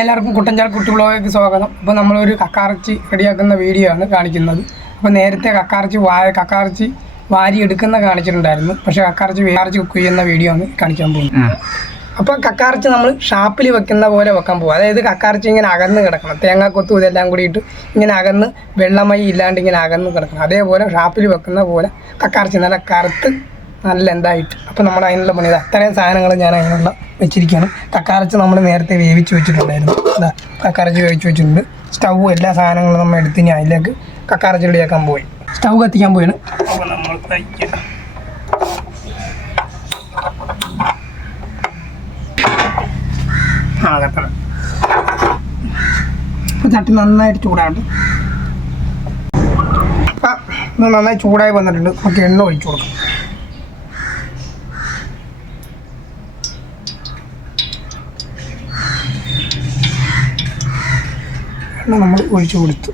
എല്ലാവർക്കും കുട്ടഞ്ചാൽ കുട്ടി വ്ളോഗിലേക്ക് സ്വാഗതം. അപ്പോൾ നമ്മളൊരു കക്കാറച്ചി റെഡിയാക്കുന്ന വീഡിയോ ആണ് കാണിക്കുന്നത്. അപ്പോൾ നേരത്തെ കക്കാറച്ചി വാരി എടുക്കുന്ന കാണിച്ചിട്ടുണ്ടായിരുന്നു. പക്ഷേ കക്കാറച്ചി കുക്ക് ചെയ്യുന്ന വീഡിയോ ആണ് കാണിക്കാൻ പോകുന്നത്. അപ്പോൾ കക്കാറച്ചി നമ്മൾ ഷാപ്പിൽ വെക്കുന്ന പോലെ വെക്കാൻ പോകും. അതായത് കക്കാറച്ചി ഇങ്ങനെ അകന്ന് കിടക്കണം, തേങ്ങാക്കൊത്തും ഇതെല്ലാം കൂടിയിട്ട് ഇങ്ങനെ അകന്ന് വെള്ളമൈ ഇല്ലാണ്ട് ഇങ്ങനെ അകന്ന് കിടക്കണം. അതേപോലെ ഷാപ്പിൽ വെക്കുന്ന പോലെ കക്കാറച്ചി നല്ല കറുത്ത് നല്ല എന്തായിട്ട്. അപ്പോൾ നമ്മൾ അതിനുള്ള പണി അത്രയും സാധനങ്ങൾ ഞാൻ അതിനുള്ള വെച്ചിരിക്കുകയാണ്. കക്കാറച്ചി നമ്മൾ നേരത്തെ വേവിച്ച് വെച്ചിട്ടുണ്ടായിരുന്നു. അതാ കക്കാറച്ചി വേവിച്ച് വെച്ചിട്ടുണ്ട്. സ്റ്റൗ എല്ലാ സാധനങ്ങളും നമ്മൾ എടുത്ത് ഞാൻ അതിലേക്ക് കക്കാറച്ചി റെഡിയാക്കാൻ പോയി. സ്റ്റൗ കത്തിക്കാൻ പോയാണ്. അപ്പോൾ നമ്മൾ കത്തണം. അപ്പോൾ ചട്ടി നന്നായിട്ട് ചൂടാകട്ടെ. അപ്പം ഇത് നന്നായി ചൂടായി വന്നിട്ടുണ്ട്. നമുക്ക് എണ്ണ ഒഴിച്ചു കൊടുക്കാം. എണ്ണ നമ്മൾ ഒഴിച്ചു കൊടുത്തു.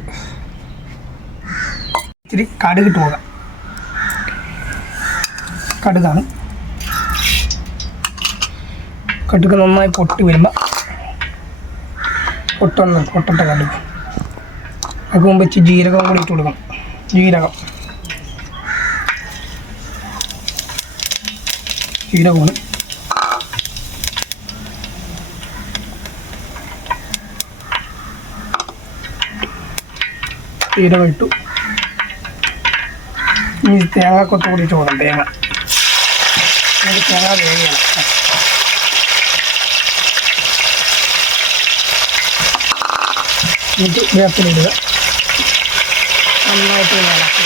ഇച്ചിരി കടുകിട്ട് പോകാം. കടുകാണ്. കടുക് നന്നായി പൊട്ടി വരുമ്പോൾ പൊട്ടട്ട കടുക്. അതിന് മുമ്പ് വെച്ച് ജീരകം കൂടി ഇട്ട് കൊടുക്കണം. ജീരകമാണ്. ജീരകം ഇട്ടു. ഇനി തേങ്ങാക്കൊത്ത് കൂടി ഇട്ട് കൊടുക്കണം. തേങ്ങ വേവിക്കണം. എന്നിട്ട് വേപ്പിലിടുക. നന്നായിട്ട് ഇളക്കി.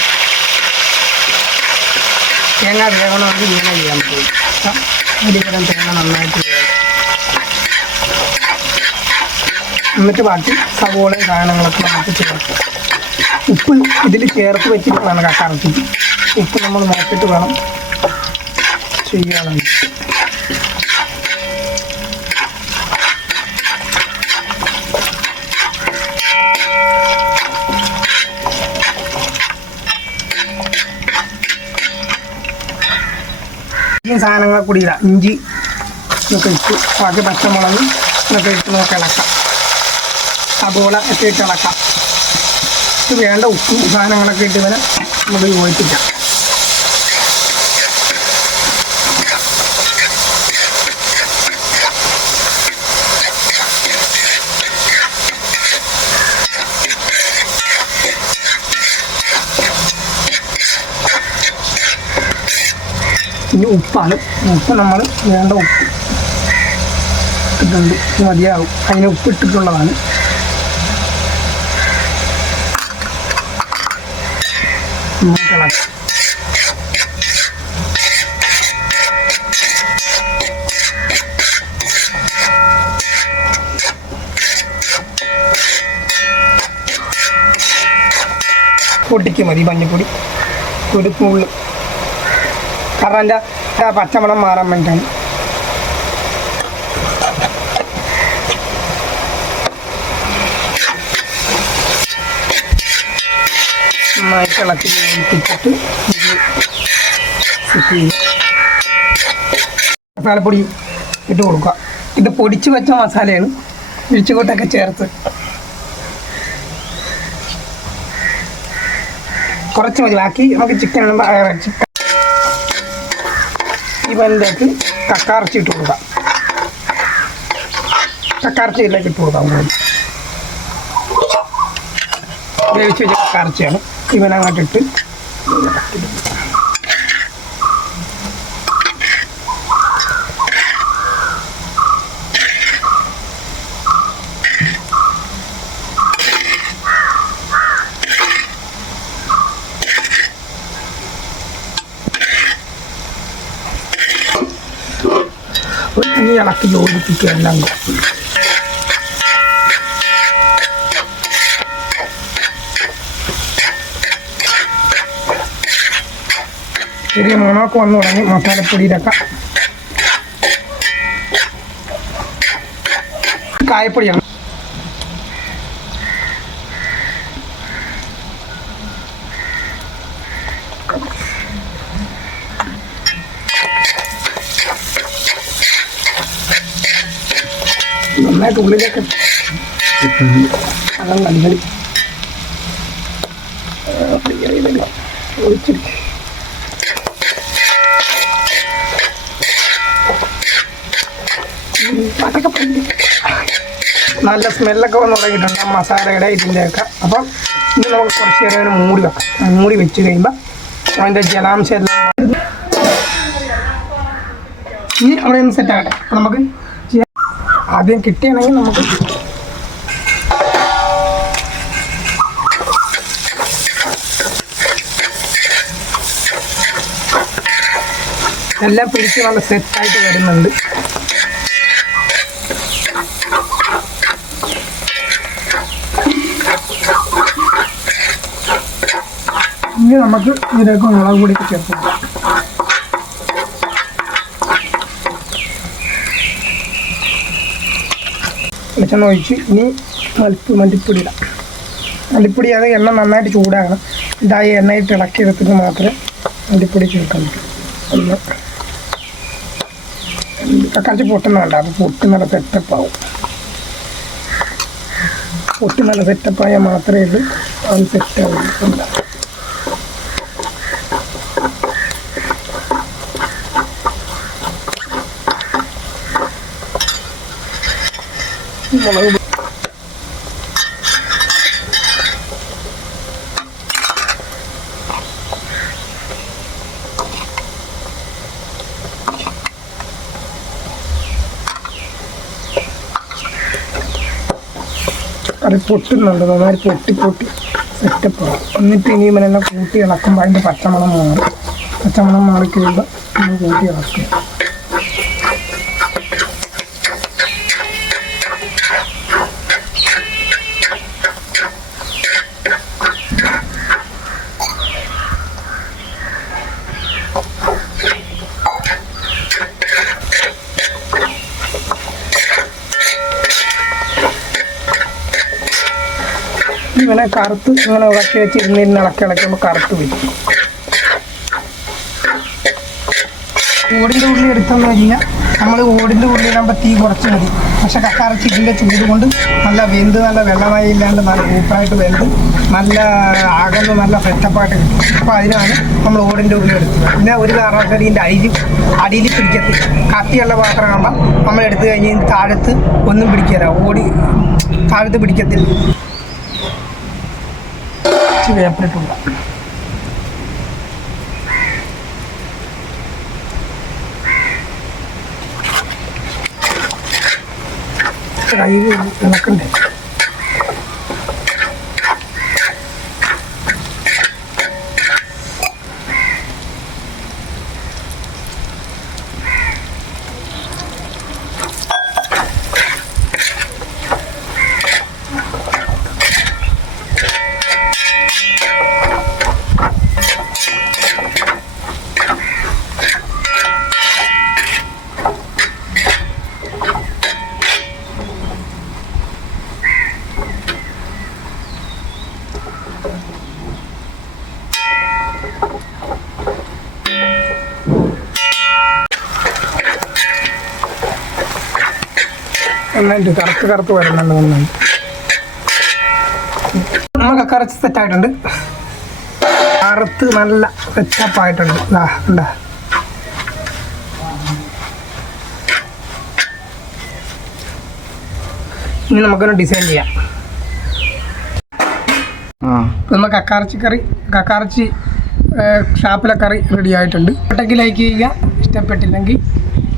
തേങ്ങ വേവണമെങ്കിൽ ഇങ്ങനെ ചെയ്യാൻ പറ്റും. ഒരിക്കലും തേങ്ങ നന്നായിട്ട് വേവും. എന്നിട്ട് ബാക്കി സവോളയും സാധനങ്ങളൊക്കെ നമുക്ക് ചേർക്കാം. ഉപ്പ് ഇതിൽ ചേർത്ത് വെച്ചിട്ടാണ് കക്കാറച്ചി. ഉപ്പ് നമ്മൾ നോക്കിയിട്ട് വേണം ചെയ്യാനാണ്. ഈ സാധനങ്ങൾ കൂടി ഇടാം. ഇഞ്ചി ഒക്കെ ഇട്ട് ബാക്കി പച്ചമുളക് ഒക്കെ ഇട്ട് നമുക്ക് ഇളക്കാം. സബോള ഒക്കെ ഇട്ട് ഇളക്കാം. ഇത് വേണ്ട ഉപ്പും സാധനങ്ങളൊക്കെ ഇട്ട് ഇവനെ നമുക്ക് യോജിപ്പിക്കാം. ഇനി ഉപ്പാണ്. ഉപ്പ് നമ്മൾ വേണ്ട ഉപ്പ് ഇട്ടിട്ടുണ്ട്. മതിയാകും. അതിന് ഉപ്പ് ഇട്ടിട്ടുള്ളതാണ്. പൊട്ടിക്ക് മതി മഞ്ഞപ്പൊടി ഒരു നുള്ള്. കാരണം എൻ്റെ പച്ചമണം മാറാൻ വേണ്ടിയിട്ടാണ്. നന്നായിട്ട് ഇളക്കി വേവിപ്പിച്ചിട്ട് മസാലപ്പൊടി ഇട്ട് കൊടുക്കുക. ഇത് പൊടിച്ച് വെച്ച മസാലയാണ്. ഇടിച്ചുകൊട്ടൊക്കെ ചേർത്ത് കുറച്ച് മതി. ബാക്കി നമുക്ക് ചിക്കൻ ഇവനിലേക്ക് കക്കാറച്ചി ഇട്ട് കൊടുക്കാം. കക്കാറച്ചി ഇതിലേക്ക് ഇട്ട് കൊടുക്കാം. വേവിച്ച് വെച്ച കക്കാറച്ചിയാണ്. ഇവനങ്ങോട്ടിട്ട് ഇനി ഇളക്കി യോജിപ്പിക്കുക. എല്ലാം ചെറിയ മണമൊക്കെ വന്നു തുടങ്ങി. മസാലപ്പൊടിയിലൊക്കെ കായപ്പൊടിയാണ്. നന്നായിട്ട് ഉള്ളിലേക്ക് അതാണ് അടിപൊളി ഒഴിച്ചിരിക്കും. നല്ല സ്മെല്ലൊക്കെ വന്ന് തുടങ്ങിയിട്ടുണ്ട് ആ മസാലയുടെ ഇതിൻ്റെയൊക്കെ. അപ്പം ഇനി നമുക്ക് കുറച്ച് നേരം മൂടി വെക്കാം. മൂടി വെച്ച് കഴിയുമ്പോൾ അതിൻ്റെ ജലാംശം എല്ലാം ഇനി അവിടെ നിന്ന് സെറ്റാകട്ടെ. അപ്പം നമുക്ക് ആദ്യം കിട്ടിയാണെങ്കിൽ നമുക്ക് എല്ലാം പിടിച്ച് നല്ല സെറ്റായിട്ട് വരുന്നുണ്ട്. ഇനി നമുക്ക് ഇതിലേക്ക് മുളക് പൊടി ചേർത്ത് കൊടുക്കാം. വെളിച്ചെണ്ണ ഒഴിച്ച് ഇനി മല്ലിപ്പൊടി ഇടാം. മല്ലിപ്പൊടി അത് എണ്ണ നന്നായിട്ട് ചൂടാകണം. ഇതായി എണ്ണയിട്ട് ഇളക്കി എടുത്തിട്ട് മാത്രമേ മല്ലിപ്പൊടി ചേർക്കാൻ പറ്റൂ. ഒന്ന് കക്കാച്ചി പൊട്ടുന്ന വേണ്ട, അപ്പോൾ പൊട്ടി നല്ല സെറ്റപ്പാവും. പൊട്ടി നല്ല സെറ്റപ്പായാൽ മാത്രമേ ഇത് അത് സെറ്റാവുള്ളൂ. മുളക് അത് പൊട്ടുന്നുണ്ട്, നന്നായി പൊട്ടി സെറ്റപ്പാകും. എന്നിട്ട് ഇനി ഇവനെല്ലാം കൂട്ടി ഇളക്കുമ്പോൾ അതിൻ്റെ പച്ചമണം മാറി കഴിയുമ്പോൾ നമ്മൾ കൂട്ടി ഇളക്കുക. ഇങ്ങനെ കറുത്ത് ഇങ്ങനെ ഇളക്കി വെച്ച് ഇരുന്നിരുന്ന് ഇളക്കുമ്പോൾ കറുത്ത് വരും. ഓടിൻ്റെ ഉള്ളി എടുത്തെന്ന് കഴിഞ്ഞാൽ നമ്മൾ ഓടിൻ്റെ ഉള്ളി ഇടുമ്പോൾ തീ കുറച്ച് മതി. പക്ഷെ കക്കാറച്ചി ഇതിൻ്റെ ചൂട് കൊണ്ട് നല്ല വെന്ത് നല്ല വെള്ളമായി ഇല്ലാണ്ട് നല്ല കൂട്ടായിട്ട് വെന്ത് നല്ല അകന്ന് നല്ല സെറ്റപ്പായിട്ട് കിട്ടും. അപ്പോൾ അതിനാണ് നമ്മൾ ഓടിൻ്റെ ഉള്ളി എടുത്തത്. പിന്നെ ഒരു കാരണവശാലും ഇതിൻ്റെ അടിയിൽ പിടിക്കത്തില്ല. കട്ടിയുള്ള പാത്രമാകുമ്പോൾ നമ്മൾ എടുത്തു കഴിഞ്ഞ് താഴത്ത് ഒന്നും പിടിക്കില്ല, താഴത്ത് പിടിക്കത്തില്ല. വേപ്പിലിട്ടുള്ള കൈ ഇളക്കണ്ടേ. നന്നായിട്ട് കറുത്ത് വരുന്നുണ്ട്. നന്നായി നമ്മൾ കക്കറച്ച് സെറ്റായിട്ടുണ്ട്. കറുത്ത് നല്ല സെറ്റപ്പായിട്ടുണ്ട്. എന്താ ഇനി നമുക്കൊന്ന് ഡിസൈൻ ചെയ്യാം. നമ്മൾ കക്കാറച്ചി ഷാപ്പിലെ കറി റെഡി ആയിട്ടുണ്ട്. ഇഷ്ടപ്പെട്ടെങ്കിൽ ലൈക്ക് ചെയ്യുക, ഇഷ്ടപ്പെട്ടില്ലെങ്കിൽ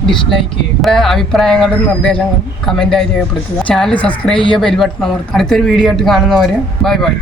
ഡിസ്ലൈക്ക് ചെയ്യുക. അഭിപ്രായങ്ങളും നിർദ്ദേശങ്ങളും കമൻറ്റായി രേഖപ്പെടുത്തുക. ചാനൽ സബ്സ്ക്രൈബ് ചെയ്യുക, ബെൽ ബട്ടൺ അമർത്തുക. അടുത്തൊരു വീഡിയോ ആയിട്ട് കാണുന്നവരെ ബൈ.